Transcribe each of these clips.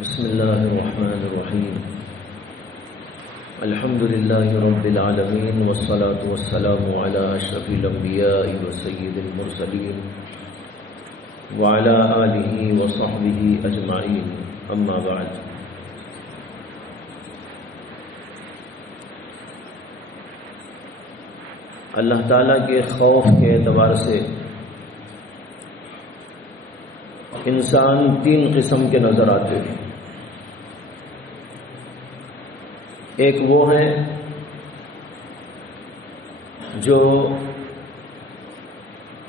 بسم الله الرحمن الرحيم الحمد لله رب العالمين والصلاة والسلام على أشرف الأنبياء وسيد المرسلين وعلى آله وصحبه أجمعين أما بعد اللہ تعالیٰ کے خوف کے اعتبار سے انسان تین قسم کے نظر آتے ہیں۔ ایک وہ ہیں جو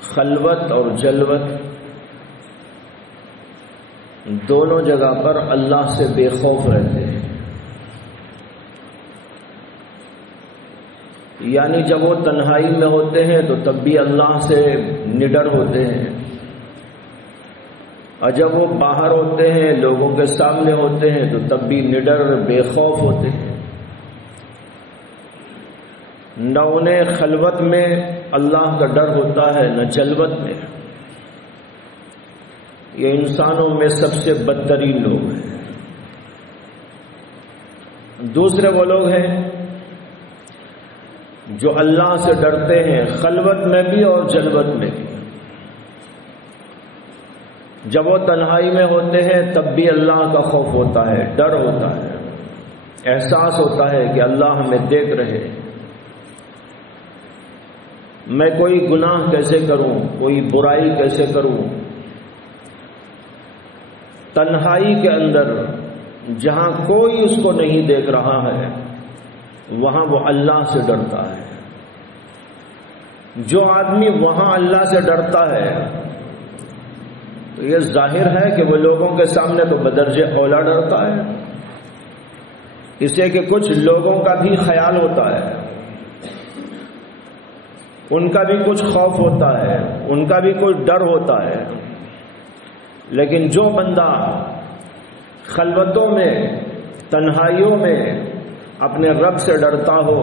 خلوت اور جلوت دونوں جگہ پر اللہ سے بے خوف رہتے ہیں، یعنی جب وہ تنہائی میں ہوتے ہیں تو تب بھی اللہ سے نڈر ہوتے ہیں، اور جب وہ باہر ہوتے ہیں لوگوں کے سامنے ہوتے ہیں تو تب بھی نڈر بے خوف ہوتے ہیں۔ نہ انہیں خلوت میں اللہ کا ڈر ہوتا ہے نہ جلوت میں۔ یہ انسانوں میں سب سے بدترین لوگ ہیں۔ دوسرے وہ لوگ ہیں جو اللہ سے ڈرتے ہیں خلوت میں بھی اور جلوت میں بھی۔ جب وہ تنہائی میں ہوتے ہیں تب بھی اللہ کا خوف ہوتا ہے، ڈر ہوتا ہے، احساس ہوتا ہے کہ اللہ ہمیں دیکھ رہے ہیں۔ میں کوئی گناہ کیسے کروں، کوئی برائی کیسے کروں۔ تنہائی کے اندر جہاں کوئی اس کو نہیں دیکھ رہا ہے وہاں وہ اللہ سے ڈرتا ہے۔ جو آدمی وہاں اللہ سے ڈرتا ہے تو یہ ظاہر ہے کہ وہ لوگوں کے سامنے تو بدرجہ اولا ڈرتا ہے، اس لیے کہ کچھ لوگوں کا بھی خیال ہوتا ہے، ان کا بھی کچھ خوف ہوتا ہے، ان کا بھی کوئی ڈر ہوتا ہے۔ لیکن جو بندہ خلوتوں میں تنہائیوں میں اپنے رب سے ڈرتا ہو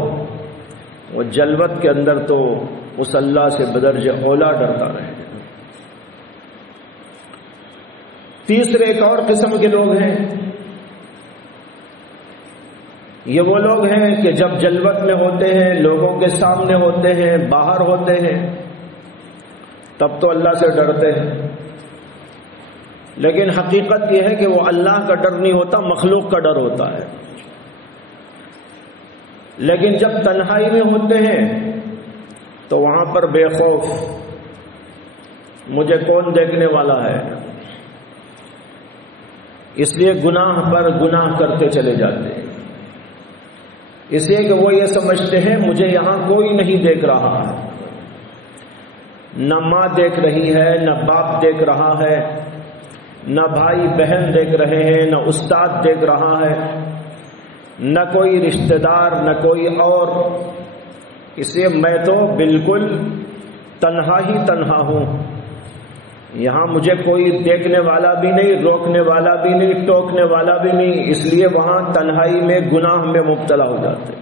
وہ جلوت کے اندر تو اس اللہ سے بدرجہ اولا ڈرتا رہے۔ تیسرے ایک اور قسم کے لوگ ہیں، یہ وہ لوگ ہیں کہ جب جلوت میں ہوتے ہیں، لوگوں کے سامنے ہوتے ہیں، باہر ہوتے ہیں، تب تو اللہ سے ڈرتے ہیں، لیکن حقیقت یہ ہے کہ وہ اللہ کا ڈر نہیں ہوتا، مخلوق کا ڈر ہوتا ہے۔ لیکن جب تنہائی میں ہوتے ہیں تو وہاں پر بے خوف، مجھے کون دیکھنے والا ہے، اس لیے گناہ پر گناہ کرتے چلے جاتے ہیں، اس لیے کہ وہ یہ سمجھتے ہیں مجھے یہاں کوئی نہیں دیکھ رہا ہے، نہ ماں دیکھ رہی ہے، نہ باپ دیکھ رہا ہے، نہ بھائی بہن دیکھ رہے ہیں، نہ استاد دیکھ رہا ہے، نہ کوئی رشتہ دار، نہ کوئی اور، اس لیے میں تو بالکل تنہا ہی تنہا ہوں، یہاں مجھے کوئی دیکھنے والا بھی نہیں، روکنے والا بھی نہیں، ٹوکنے والا بھی نہیں، اس لیے وہاں تنہائی میں گناہ میں مبتلا ہو جاتے۔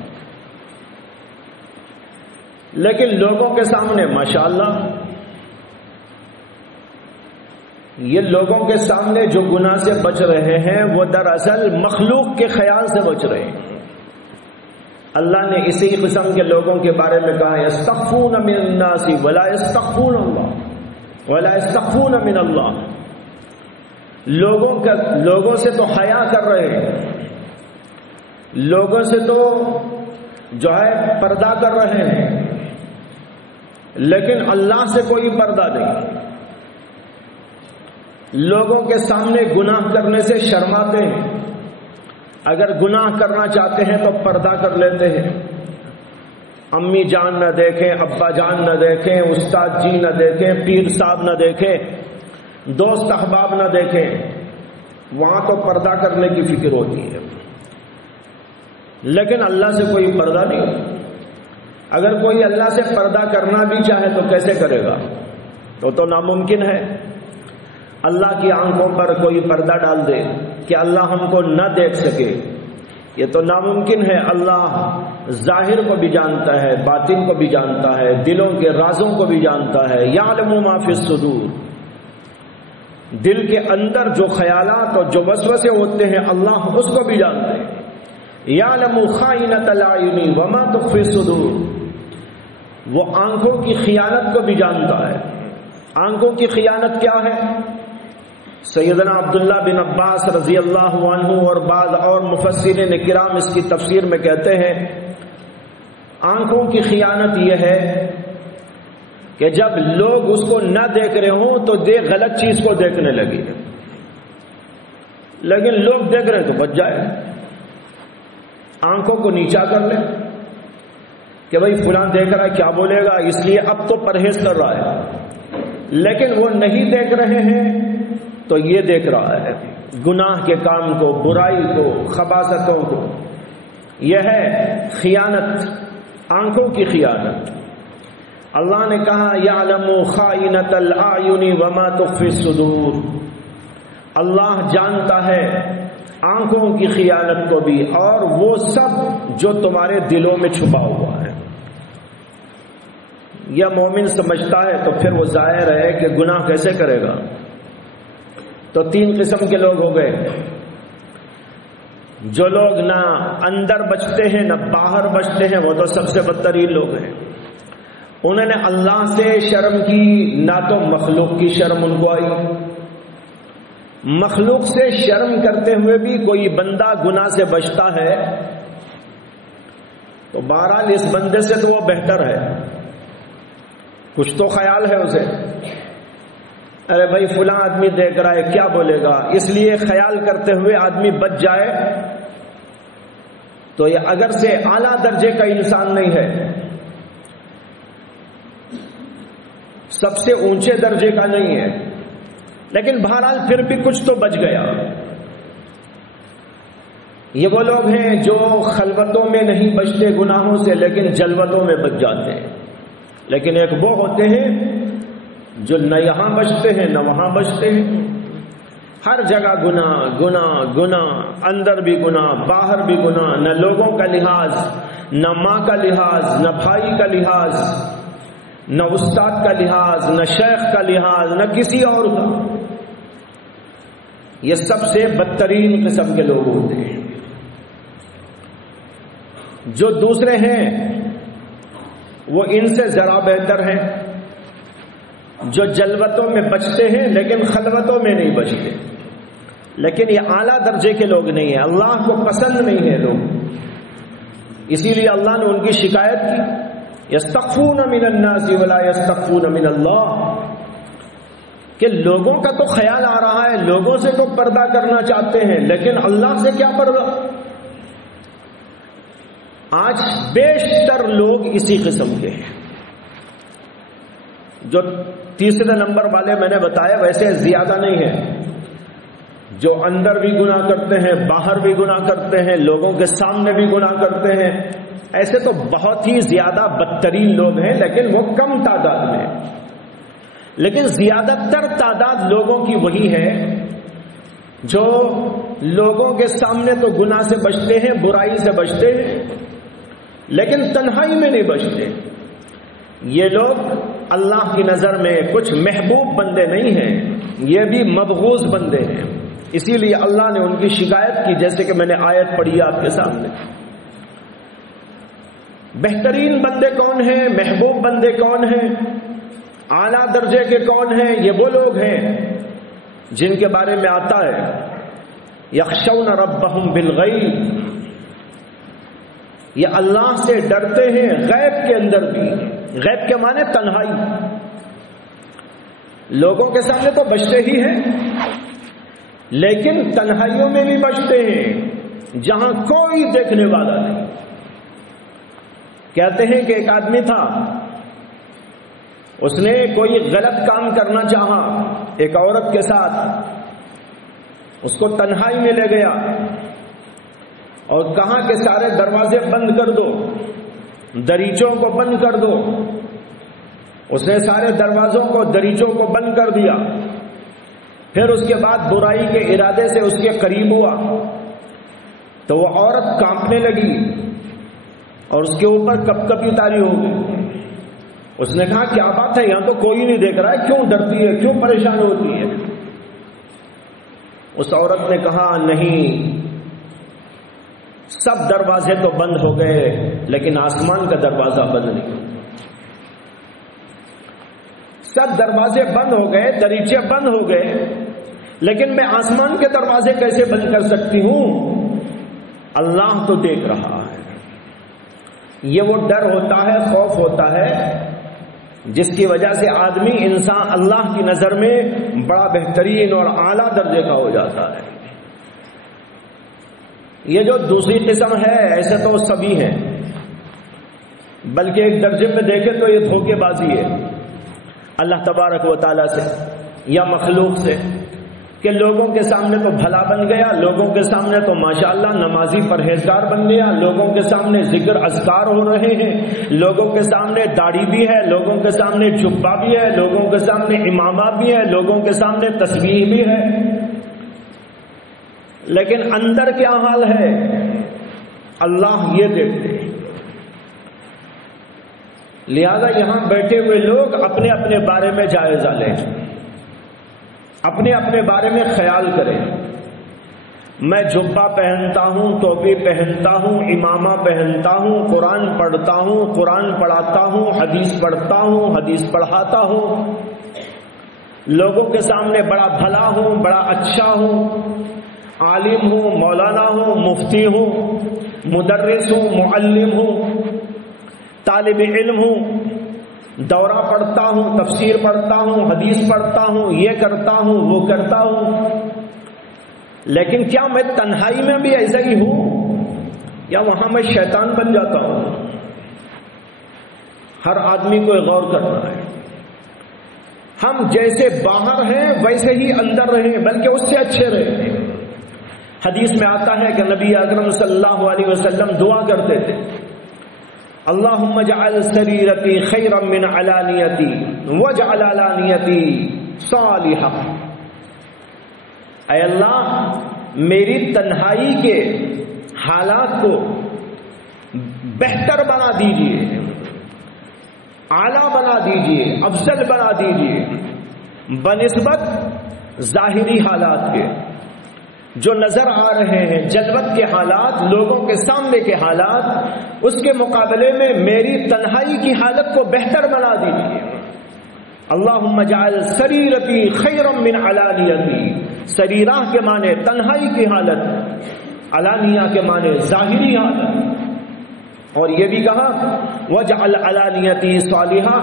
لیکن لوگوں کے سامنے ماشاءاللہ یہ لوگوں کے سامنے جو گناہ سے بچ رہے ہیں وہ دراصل مخلوق کے خیال سے بچ رہے ہیں۔ اللہ نے اسی قسم کے لوگوں کے بارے میں کہا یستخفون من الناس ولا یستخفون اللہ ولا یستخفون من اللہ، لوگوں سے تو حیا کر رہے ہیں، لوگوں سے تو جو ہے پردہ کر رہے ہیں، لیکن اللہ سے کوئی پردہ نہیں۔ لوگوں کے سامنے گناہ کرنے سے شرماتے ہیں، اگر گناہ کرنا چاہتے ہیں تو پردہ کر لیتے ہیں، امی جان نہ دیکھیں، ابا جان نہ دیکھیں، استاد جی نہ دیکھیں، پیر صاحب نہ دیکھیں، دوست احباب نہ دیکھیں، وہاں تو پردہ کرنے کی فکر ہوتی ہے، لیکن اللہ سے کوئی پردہ نہیں ہوتا۔ اگر کوئی اللہ سے پردہ کرنا بھی چاہے تو کیسے کرے گا، تو ناممکن ہے۔ اللہ کی آنکھوں پر کوئی پردہ ڈال دے کہ اللہ ہم کو نہ دیکھ سکے، یہ تو ناممکن ہے۔ اللہ ظاہر کو بھی جانتا ہے، باطن کو بھی جانتا ہے، دلوں کے رازوں کو بھی جانتا ہے۔ یعلم ما فی الصدور، دل کے اندر جو خیالات اور جو وسوسے ہوتے ہیں اللہ اس کو بھی جانتے ہیں. یعلم خائنۃ الاعین وما تخفی الصدور، وہ آنکھوں کی خیانت کو بھی جانتا ہے. آنکھوں کی خیانت کیا ہے؟ سیدنا عبداللہ بن عباس رضی اللہ عنہ اور بعض اور مفسرین کرام اس کی تفسیر میں کہتے ہیں آنکھوں کی خیانت یہ ہے کہ جب لوگ اس کو نہ دیکھ رہے ہوں تو غلط چیز کو دیکھنے لگی، لیکن لوگ دیکھ رہے ہیں تو بچ جائے. آنکھوں کو نیچا کر لے کہ بھائی فلاں دیکھ رہا ہے کیا بولے گا، اس لیے اب تو پرہیز کر رہا ہے. لیکن وہ نہیں دیکھ رہے ہیں تو یہ دیکھ رہا ہے گناہ کے کام کو، برائی کو، خباثتوں کو. یہ ہے خیانت، آنکھوں کی خیانت. اللہ نے کہا یعلم خائنۃ الاعین وما تخفی الصدور، اللہ جانتا ہے آنکھوں کی خیانت کو بھی اور وہ سب جو تمہارے دلوں میں چھپا ہوا ہے. یہ مومن سمجھتا ہے تو پھر وہ ظاہر ہے کہ گناہ کیسے کرے گا. تو 3 قسم کے لوگ ہو گئے. جو لوگ نہ اندر بچتے ہیں نہ باہر بچتے ہیں وہ تو سب سے بدترین لوگ ہیں. انہوں نے اللہ سے شرم کی نہ تو مخلوق کی شرم ان کو آئی. مخلوق سے شرم کرتے ہوئے بھی کوئی بندہ گناہ سے بچتا ہے تو بہرحال اس بندے سے تو وہ بہتر ہے. کچھ تو خیال ہے اسے، ارے بھائی فلاں آدمی دیکھ رہا ہے کیا بولے گا، اس لیے خیال کرتے ہوئے آدمی بچ جائے تو یہ اگر سے اعلیٰ درجے کا انسان نہیں ہے، سب سے اونچے درجے کا نہیں ہے، لیکن بہرحال پھر بھی کچھ تو بچ گیا. یہ وہ لوگ ہیں جو خلوتوں میں نہیں بچتے گناہوں سے لیکن جلوتوں میں بچ جاتے ہیں. لیکن ایک وہ ہوتے ہیں جو نہ یہاں بچتے ہیں نہ وہاں بچتے ہیں، ہر جگہ گناہ گناہ گناہ، اندر بھی گناہ باہر بھی گناہ، نہ لوگوں کا لحاظ، نہ ماں کا لحاظ، نہ بھائی کا لحاظ، نہ استاد کا لحاظ، نہ شیخ کا لحاظ، نہ کسی اور کا. یہ سب سے بدترین قسم کے لوگ ہوتے ہیں. جو دوسرے ہیں وہ ان سے ذرا بہتر ہیں، جو جلوتوں میں بچتے ہیں لیکن خلوتوں میں نہیں بچتے. لیکن یہ اعلیٰ درجے کے لوگ نہیں ہیں، اللہ کو پسند نہیں ہے لوگ. اسی لیے اللہ نے ان کی شکایت کی یستخفون من الناس ولا یستخفون من اللہ، کہ لوگوں کا تو خیال آ رہا ہے، لوگوں سے تو پردہ کرنا چاہتے ہیں لیکن اللہ سے کیا پردہ. آج بیشتر لوگ اسی قسم کے ہیں. جو تیسرے نمبر والے میں نے بتایا ویسے زیادہ نہیں ہے، جو اندر بھی گناہ کرتے ہیں باہر بھی گناہ کرتے ہیں لوگوں کے سامنے بھی گناہ کرتے ہیں. ایسے تو بہت ہی زیادہ بدترین لوگ ہیں لیکن وہ کم تعداد میں. لیکن زیادہ تر تعداد لوگوں کی وہی ہے جو لوگوں کے سامنے تو گناہ سے بچتے ہیں، برائی سے بچتے ہیں، لیکن تنہائی میں نہیں بچتے. یہ لوگ اللہ کی نظر میں کچھ محبوب بندے نہیں ہیں، یہ بھی مبغوض بندے ہیں. اسی لیے اللہ نے ان کی شکایت کی، جیسے کہ میں نے آیت پڑھی آپ کے سامنے. بہترین بندے کون ہیں، محبوب بندے کون ہیں، اعلیٰ درجے کے کون ہیں؟ یہ وہ لوگ ہیں جن کے بارے میں آتا ہے یخشون ربہم بالغیب، یہ اللہ سے ڈرتے ہیں غیب کے اندر بھی. غیب کے معنی تنہائی. لوگوں کے سامنے تو بچتے ہی ہیں لیکن تنہائیوں میں بھی بچتے ہیں جہاں کوئی دیکھنے والا نہیں. کہتے ہیں کہ ایک آدمی تھا، اس نے کوئی غلط کام کرنا چاہا ایک عورت کے ساتھ، اس کو تنہائی میں لے گیا اور کہا کہ سارے دروازے بند کر دو، دریچوں کو بند کر دو. اس نے سارے دروازوں کو دریچوں کو بند کر دیا. پھر اس کے بعد برائی کے ارادے سے اس کے قریب ہوا تو وہ عورت کانپنے لگی اور اس کے اوپر کپ کپی طاری ہو گئی. اس نے کہا کیا بات ہے، یہاں تو کوئی نہیں دیکھ رہا ہے، کیوں ڈرتی ہے، کیوں پریشان ہوتی ہے؟ اس عورت نے کہا نہیں، سب دروازے تو بند ہو گئے لیکن آسمان کا دروازہ بند نہیں۔ سب دروازے بند ہو گئے، دریچے بند ہو گئے، لیکن میں آسمان کے دروازے کیسے بند کر سکتی ہوں؟ اللہ تو دیکھ رہا ہے۔ یہ وہ ڈر ہوتا ہے، خوف ہوتا ہے، جس کی وجہ سے آدمی، انسان اللہ کی نظر میں بڑا بہترین اور اعلیٰ درجے کا ہو جاتا ہے۔ یہ جو دوسری قسم ہے، ایسے تو سبھی ہیں، بلکہ ایک درجے میں دیکھیں تو یہ دھوکے بازی ہے اللہ تبارک و تعالیٰ سے یا مخلوق سے، کہ لوگوں کے سامنے تو بھلا بن گیا، لوگوں کے سامنے تو ماشاءاللہ نمازی پرہیزگار بن گیا، لوگوں کے سامنے ذکر اذکار ہو رہے ہیں، لوگوں کے سامنے داڑھی بھی ہے، لوگوں کے سامنے جبہ بھی ہے، لوگوں کے سامنے امامہ بھی ہے، لوگوں کے سامنے تسبیح بھی ہے، لیکن اندر کیا حال ہے اللہ یہ دیکھتے ہیں۔ لہذا یہاں بیٹھے ہوئے لوگ اپنے اپنے بارے میں جائزہ لیں، اپنے اپنے بارے میں خیال کریں۔ میں جبہ پہنتا ہوں، ٹوپی پہنتا ہوں، امامہ پہنتا ہوں، قرآن پڑھتا ہوں، قرآن پڑھاتا ہوں، حدیث پڑھتا ہوں، حدیث پڑھاتا ہوں، لوگوں کے سامنے بڑا بھلا ہوں، بڑا اچھا ہوں، عالم ہوں، مولانا ہوں، مفتی ہوں، مدرس ہوں، معلم ہوں، طالب علم ہوں، دورہ پڑھتا ہوں، تفسیر پڑھتا ہوں، حدیث پڑھتا ہوں، یہ کرتا ہوں، وہ کرتا ہوں، لیکن کیا میں تنہائی میں بھی ایسا ہی ہوں یا وہاں میں شیطان بن جاتا ہوں؟ ہر آدمی کو غور کرنا ہے۔ ہم جیسے باہر ہیں ویسے ہی اندر رہیں، بلکہ اس سے اچھے رہیں۔ حدیث میں آتا ہے کہ نبی اکرم صلی اللہ علیہ وسلم دعا کرتے تھے، اللہم اجعل سریرتی خیرا من علانیتی واجعل علانیتی صالحا۔ اے اللہ میری تنہائی کے حالات کو بہتر بنا دیجئے، اعلیٰ بنا دیجئے، افضل بنا دیجئے بنسبت ظاہری حالات کے، جو نظر آ رہے ہیں جلوت کے حالات، لوگوں کے سامنے کے حالات، اس کے مقابلے میں میری تنہائی کی حالت کو بہتر بنا دیجیے۔ اللہم اجعل سریرتی خیرا من علانیتی، سریرہ کے معنی تنہائی کی حالت، علانیہ کے معنی ظاہری حالت، اور یہ بھی کہا وجعل علانیتی صالحہ،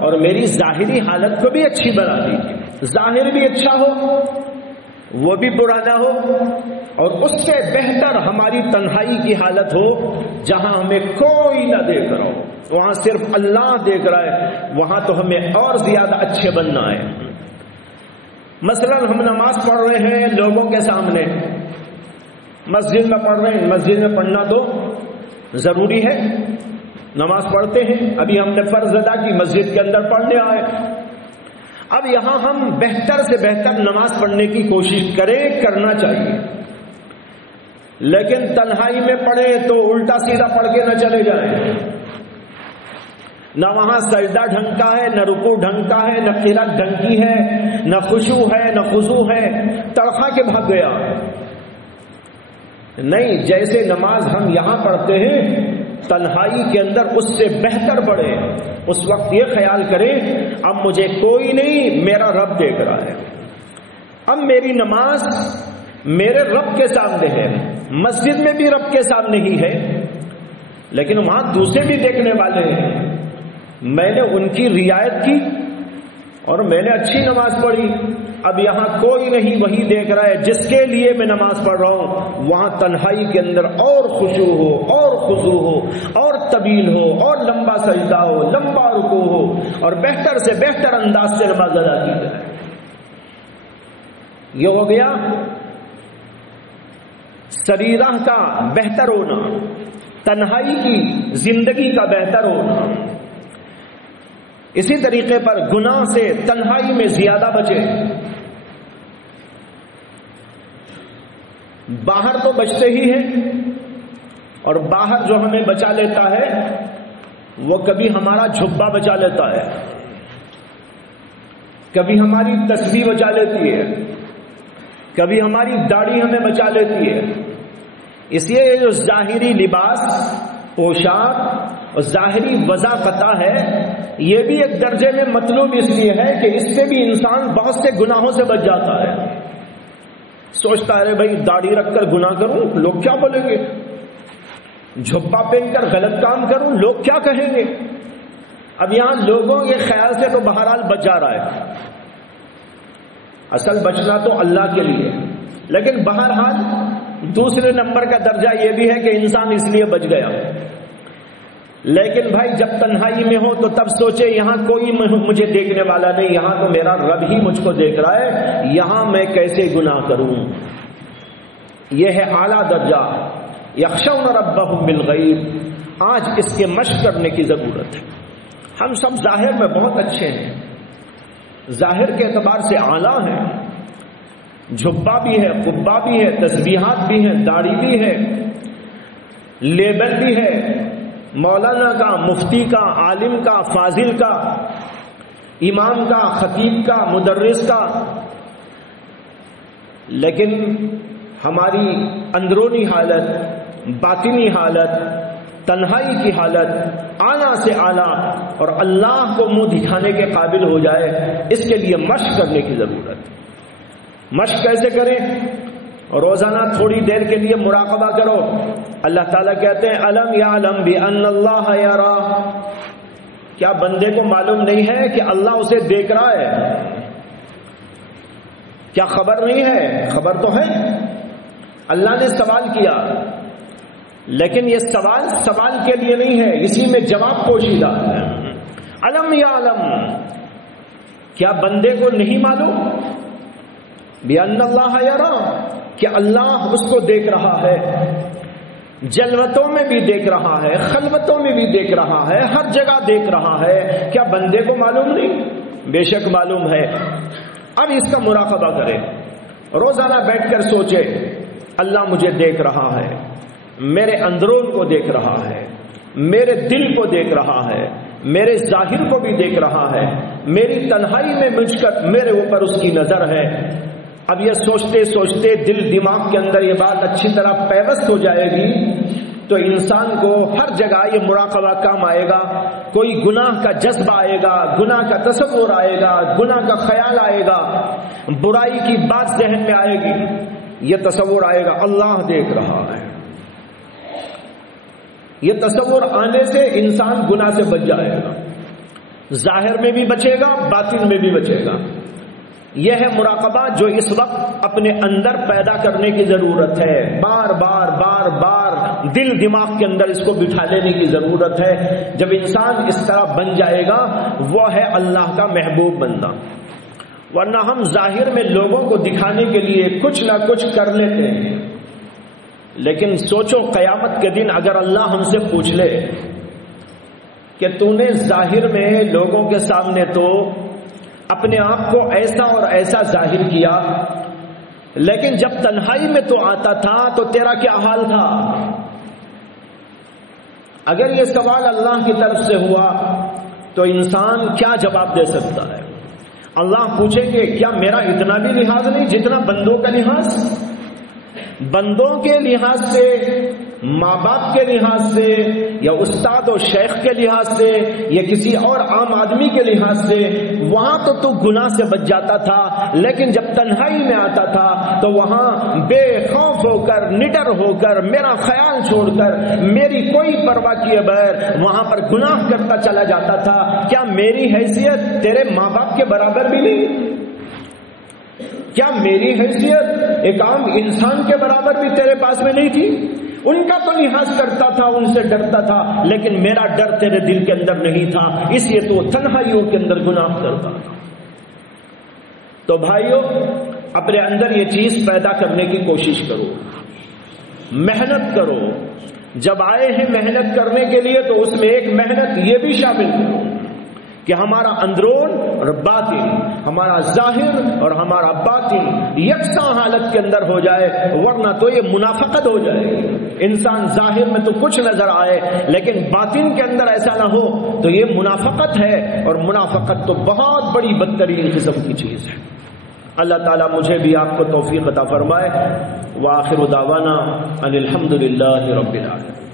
اور میری ظاہری حالت کو بھی اچھی بنا دیجیے، ظاہر بھی اچھا ہو، وہ بھی برا نہ ہو، اور اس سے بہتر ہماری تنہائی کی حالت ہو، جہاں ہمیں کوئی نہ دیکھ رہا ہو، وہاں صرف اللہ دیکھ رہا ہے، وہاں تو ہمیں اور زیادہ اچھے بننا ہے۔ مثلا ہم نماز پڑھ رہے ہیں لوگوں کے سامنے، مسجد میں پڑھ رہے ہیں، مسجد میں پڑھنا تو ضروری ہے، نماز پڑھتے ہیں، ابھی ہم نے فرض ادا کی، مسجد کے اندر پڑھنے آئے، اب یہاں ہم بہتر سے بہتر نماز پڑھنے کی کوشش کریں، کرنا چاہیے، لیکن تنہائی میں پڑھیں تو الٹا سیدھا پڑھ کے نہ چلے جائیں، نہ وہاں سجدہ ڈھنگ کا ہے، نہ رکوع ڈھنگ کا ہے، نہ قرات ڈھنگ کی ہے، نہ خشوع ہے، نہ خضوع ہے، تڑخا کے بھاگ گیا۔ نہیں، جیسے نماز ہم یہاں پڑھتے ہیں تنہائی کے اندر اس سے بہتر پڑھے، اس وقت یہ خیال کریں اب مجھے کوئی نہیں، میرا رب دیکھ رہا ہے، اب میری نماز میرے رب کے سامنے ہے، مسجد میں بھی رب کے سامنے ہی ہے، لیکن وہاں دوسرے بھی دیکھنے والے ہیں، میں نے ان کی رعایت کی اور میں نے اچھی نماز پڑھی، اب یہاں کوئی نہیں، وہی دیکھ رہا ہے جس کے لیے میں نماز پڑھ رہا ہوں، وہاں تنہائی کے اندر اور خشوع ہو، اور خضوع ہو، اور طویل ہو، اور لمبا سجدہ ہو، لمبا رکوع ہو، اور بہتر سے بہتر انداز سے نماز ادا کی جائے۔ یہ ہو گیا سریرہ کا بہتر ہونا، تنہائی کی زندگی کا بہتر ہونا۔ اسی طریقے پر گناہ سے تنہائی میں زیادہ بچے، باہر تو بچتے ہی ہیں، اور باہر جو ہمیں بچا لیتا ہے وہ کبھی ہمارا جھبا بچا لیتا ہے، کبھی ہماری تسبیح بچا لیتی ہے، کبھی ہماری داڑھی ہمیں بچا لیتی ہے. اس لیے یہ جو ظاہری لباس، پوشاک اور ظاہری وضاحت ہے، یہ بھی ایک درجے میں مطلوب اس لیے ہے کہ اس سے بھی انسان بہت سے گناہوں سے بچ جاتا ہے. سوچتا ہے بھائی داڑھی رکھ کر گناہ کروں لوگ کیا بولیں گے، جھپا پہن کر غلط کام کروں لوگ کیا کہیں گے. اب یہاں لوگوں کے خیال سے تو بہرحال بچ جا رہا ہے، اصل بچنا تو اللہ کے لیے، لیکن بہرحال دوسرے نمبر کا درجہ یہ بھی ہے کہ انسان اس لیے بچ گیا. لیکن بھائی جب تنہائی میں ہو تو تب سوچے یہاں کوئی مجھے دیکھنے والا نہیں، یہاں تو میرا رب ہی مجھ کو دیکھ رہا ہے، یہاں میں کیسے گناہ کروں. یہ ہے اعلیٰ درجہ، یخشون ربہم بالغیب. آج اس کے مشق کرنے کی ضرورت ہے. ہم سب ظاہر میں بہت اچھے ہیں، ظاہر کے اعتبار سے اعلیٰ ہیں، جھبا بھی ہے، قبا بھی ہے، تسبیحات بھی ہیں، داڑھی بھی ہے، لیبل بھی ہے، مولانا کا، مفتی کا، عالم کا، فاضل کا، امام کا، خطیب کا، مدرس کا. لیکن ہماری اندرونی حالت، باطنی حالت، تنہائی کی حالت اعلیٰ سے اعلیٰ اور اللہ کو منہ دکھانے کے قابل ہو جائے، اس کے لیے مشق کرنے کی ضرورت ہے. مشق کیسے کریں؟ روزانہ تھوڑی دیر کے لیے مراقبہ کرو. اللہ تعالیٰ کہتے ہیں الم یعلم بان اللہ یرا. کیا بندے کو معلوم نہیں ہے کہ اللہ اسے دیکھ رہا ہے؟ کیا خبر نہیں ہے؟ خبر تو ہے. اللہ نے سوال کیا، لیکن یہ سوال کے لیے نہیں ہے، اسی میں جواب پوشیدہ ہے. الم یعلم، کیا بندے کو نہیں معلوم بان اللہ یرا کہ اللہ اس کو دیکھ رہا ہے، جلوتوں میں بھی دیکھ رہا ہے، خلوتوں میں بھی دیکھ رہا ہے، ہر جگہ دیکھ رہا ہے. کیا بندے کو معلوم نہیں؟ بے شک معلوم ہے. اب اس کا مراقبہ کرے، روزانہ بیٹھ کر سوچے اللہ مجھے دیکھ رہا ہے، میرے اندرون کو دیکھ رہا ہے، میرے دل کو دیکھ رہا ہے، میرے ظاہر کو بھی دیکھ رہا ہے، میری تنہائی میں میرے اوپر اس کی نظر ہے. اب یہ سوچتے سوچتے دل دماغ کے اندر یہ بات اچھی طرح پیوست ہو جائے گی تو انسان کو ہر جگہ یہ مراقبہ کام آئے گا. کوئی گناہ کا جذبہ آئے گا، گناہ کا تصور آئے گا، گناہ کا خیال آئے گا، برائی کی بات ذہن میں آئے گی، یہ تصور آئے گا اللہ دیکھ رہا ہے. یہ تصور آنے سے انسان گناہ سے بچ جائے گا، ظاہر میں بھی بچے گا، باطن میں بھی بچے گا. یہ ہے مراقبہ جو اس وقت اپنے اندر پیدا کرنے کی ضرورت ہے. بار بار بار بار دل دماغ کے اندر اس کو بٹھا لینے کی ضرورت ہے. جب انسان اس طرح بن جائے گا وہ ہے اللہ کا محبوب بندہ. ورنہ ہم ظاہر میں لوگوں کو دکھانے کے لیے کچھ نہ کچھ کر لیتے ہیں، لیکن سوچو قیامت کے دن اگر اللہ ہم سے پوچھ لے کہ تو نے ظاہر میں لوگوں کے سامنے تو اپنے آپ کو ایسا اور ایسا ظاہر کیا، لیکن جب تنہائی میں تو آتا تھا تو تیرا کیا حال تھا؟ اگر یہ سوال اللہ کی طرف سے ہوا تو انسان کیا جواب دے سکتا ہے؟ اللہ پوچھیں گے کیا میرا اتنا بھی لحاظ نہیں جتنا بندوں کا لحاظ؟ بندوں کے لحاظ سے، ماں باپ کے لحاظ سے، یا استاد و شیخ کے لحاظ سے، یا کسی اور عام آدمی کے لحاظ سے وہاں تو گناہ سے بچ جاتا تھا، لیکن جب تنہائی میں آتا تھا تو وہاں بے خوف ہو کر، نڈر ہو کر، میرا خیال چھوڑ کر، میری کوئی پرواہ کیے بغیر وہاں پر گناہ کرتا چلا جاتا تھا. کیا میری حیثیت تیرے ماں باپ کے برابر بھی نہیں؟ کیا میری حیثیت ایک عام انسان کے برابر بھی تیرے پاس میں نہیں تھی؟ ان کا تو لحاظ کرتا تھا، ان سے ڈرتا تھا، لیکن میرا ڈر تیرے دل کے اندر نہیں تھا، اس لیے تو تنہائیوں کے اندر گناہ کرتا تھا. تو بھائیو اپنے اندر یہ چیز پیدا کرنے کی کوشش کرو، محنت کرو. جب آئے ہیں محنت کرنے کے لیے تو اس میں ایک محنت یہ بھی شامل کرو کہ ہمارا اندرون اور باطن، ہمارا ظاہر اور ہمارا باطن یکساں حالت کے اندر ہو جائے، ورنہ تو یہ منافقت ہو جائے گی. انسان ظاہر میں تو کچھ نظر آئے لیکن باطن کے اندر ایسا نہ ہو تو یہ منافقت ہے، اور منافقت تو بہت بڑی بدترین قسم کی چیز ہے. اللہ تعالیٰ مجھے بھی آپ کو توفیق عطا فرمائے۔ وآخر دعوانا ان الحمد للہ رب العالمین۔